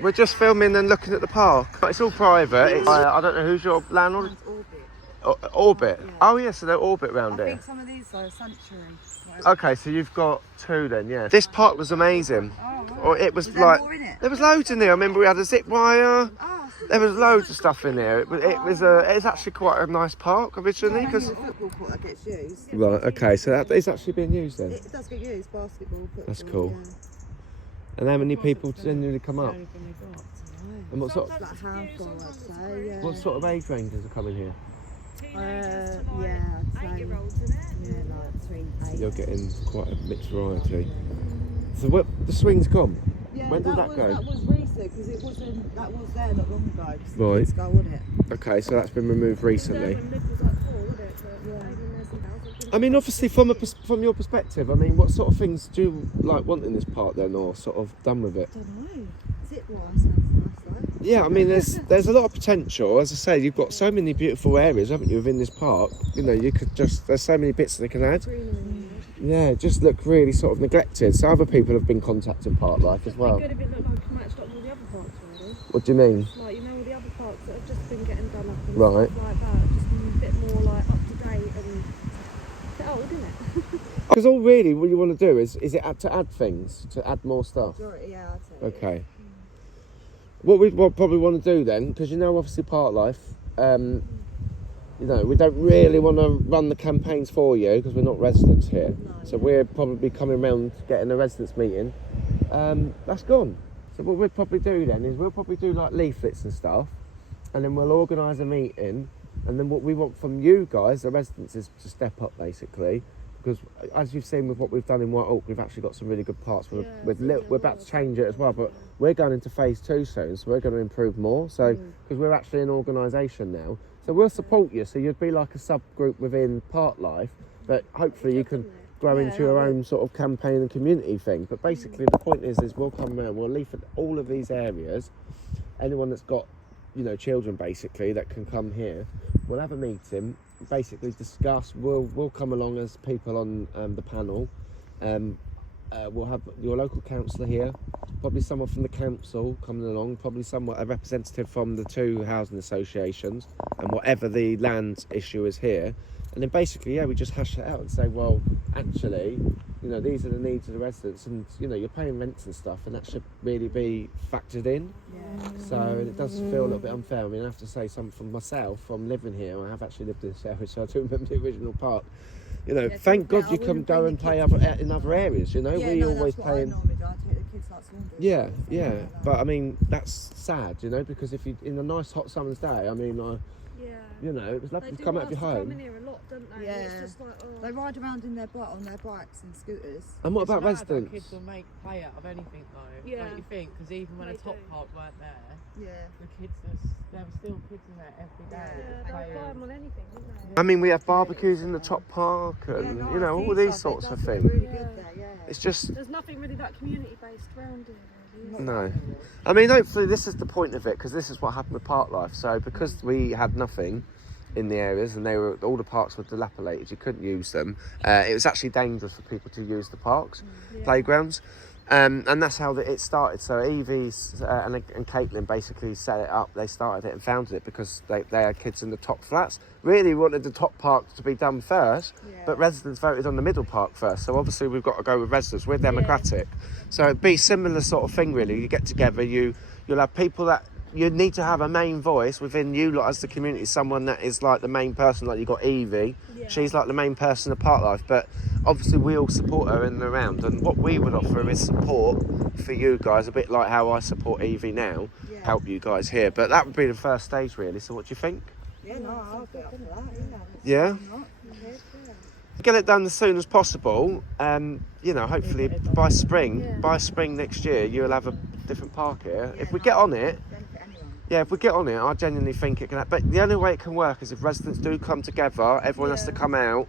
We're just filming and looking at the park. It's all private. It's, I don't know who's your landlord. Orbit. Yeah. Oh yeah, so they're Orbit round here. I think some of these are Sanctuary. Okay, so you've got 2 then, yeah. This park was amazing. Oh, right. Or it was there like more in it? there was loads in there. I remember we had a zip wire. Oh, there was loads of stuff in there. It's actually quite a nice park originally because. Football court that gets used. Right. Okay, so that is actually being used then. It does get used. Basketball. Football, That's cool. Yeah. And how many people generally come up? And what sort? Like a handful, I'd say. Yeah. What sort of age ranges are coming here? Yeah, I'd say. 8-year-olds, isn't it? Yeah, like between 8. You're getting quite a mixed variety. So what? The swing's gone. Yeah, When did that go? That was recent because it wasn't. That was there not long ago. Right. It's go, wasn't it? Okay, so that's been removed recently. When Liv was like 4, wasn't it? But even there's some houses. I mean, obviously, from your perspective, I mean, what sort of things do you like want in this park then, or sort of done with it? I don't know. Zip wire sounds nice though. Yeah, I mean, there's a lot of potential. As I say, you've got so many beautiful areas, haven't you, within this park? You know, you could just there's so many bits they can add. Yeah, just look really sort of neglected. So other people have been contacting Park Life as well. It'd be good if it looked like it matched up with all the other parks, really. What do you mean? Like, you know, all the other parks that have just been getting done up and Right. stuff like that, just a bit more like up to date and a bit old, isn't it? Because all really what you want to do is it to add things, to add more stuff. Yeah, I'd say. Okay. What we probably want to do then, because you know, obviously Park Life, you know, we don't really want to run the campaigns for you because we're not residents here. No. So we're probably coming around getting a residents meeting. That's gone. So what we'll probably do then is we'll probably do like leaflets and stuff, and then we'll organise a meeting. And then what we want from you guys, the residents, is to step up basically. Because as you've seen with what we've done in White Oak, we've actually got some really good parts. We're about to change it as well, but we're going into phase 2 soon, so we're going to improve more. So because we're actually an organisation now, so we'll support you. So you'd be like a subgroup within Park Life, but hopefully you can grow into your own sort of campaign and community thing. But basically the point is we'll come around, we'll leaflet all of these areas. Anyone that's got, you know, children basically that can come here, we'll have a meeting. Basically discuss. We'll come along as people on the panel. We'll have your local councillor here, probably someone from the council coming along, probably a representative from the 2 housing associations, and whatever the land issue is here. And then basically, we just hash it out and say, well, actually, you know, these are the needs of the residents, and you know, you're paying rents and stuff, and that should really be factored in. Yeah. So it does feel a little bit unfair. I mean, I have to say something from myself, from living here. I have actually lived in this area, so I do remember the original park. You know, thank God you can go and play in other areas. You know, we always play in. Yeah, but I mean, that's sad, you know, because if you in a nice hot summer's day, I mean, you know, it was lovely to come out of your home. They do come in here a lot, don't they? Yeah. It's just like, They ride around on their bikes and scooters. And what about residents? Kids will make play out of anything though, Yeah. don't you think? Because even when the top park weren't there, the kids, there were still kids in there every day. Yeah, they'll buy them on anything, wouldn't they? I mean, we have barbecues in the top park, and you know, all these sorts of things. Really good there, It's just there's nothing really that community based around here. Really. no. I mean, hopefully this is the point of it, because this is what happened with Park Life. So because we had nothing in the areas and all the parks were dilapidated, you couldn't use them. It was actually dangerous for people to use the parks, playgrounds. And that's how it started. So Evie and Caitlin basically set it up. They started it and founded it because they had kids in the top flats. Really wanted the top park to be done first, but residents voted on the middle park first. So obviously we've got to go with residents. We're democratic. So it'd be a similar sort of thing really. You get together, you'll have people that you need to have a main voice within you lot as the community, someone that is like the main person, like you've got Evie. She's like the main person of Park Life, but obviously we all support her in and around, and what we would offer is support for you guys, a bit like how I support Evie now, help you guys here. But that would be the first stage really. So what do you think? Yeah, no, I'll get up for that. Yeah? Get it done as soon as possible. You know, hopefully by spring next year you'll have a different park here. If we get on it, if we get on it, I genuinely think it can. But the only way it can work is if residents do come together. Everyone has to come out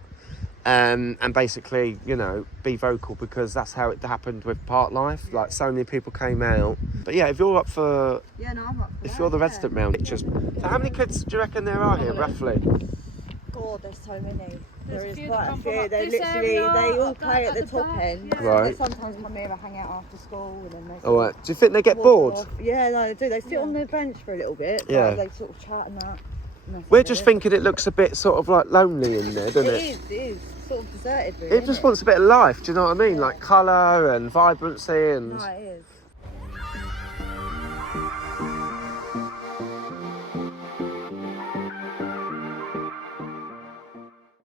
and basically, you know, be vocal, because that's how it happened with Park Life. Like, so many people came out. But yeah, if you're up for, I'm up for if you're the resident round pictures. So how many kids do you reckon there are here, roughly? God, there's so many. There There's is a few quite that a come few. from They this literally, area, they all up play that at the top back, end. yeah. Right. They sometimes come here and hang out after school, and then they. All right. Do you think they get walk bored? off. Yeah, no, they do. They sit Yeah. on the bench for a little bit. Yeah. Like, they sort of chat and that. And that's We're about just it. thinking it looks a bit sort of like lonely in there, doesn't it? It is sort of deserted, really. It just wants a bit of life. Do you know what I mean? Like colour and vibrancy and. No, it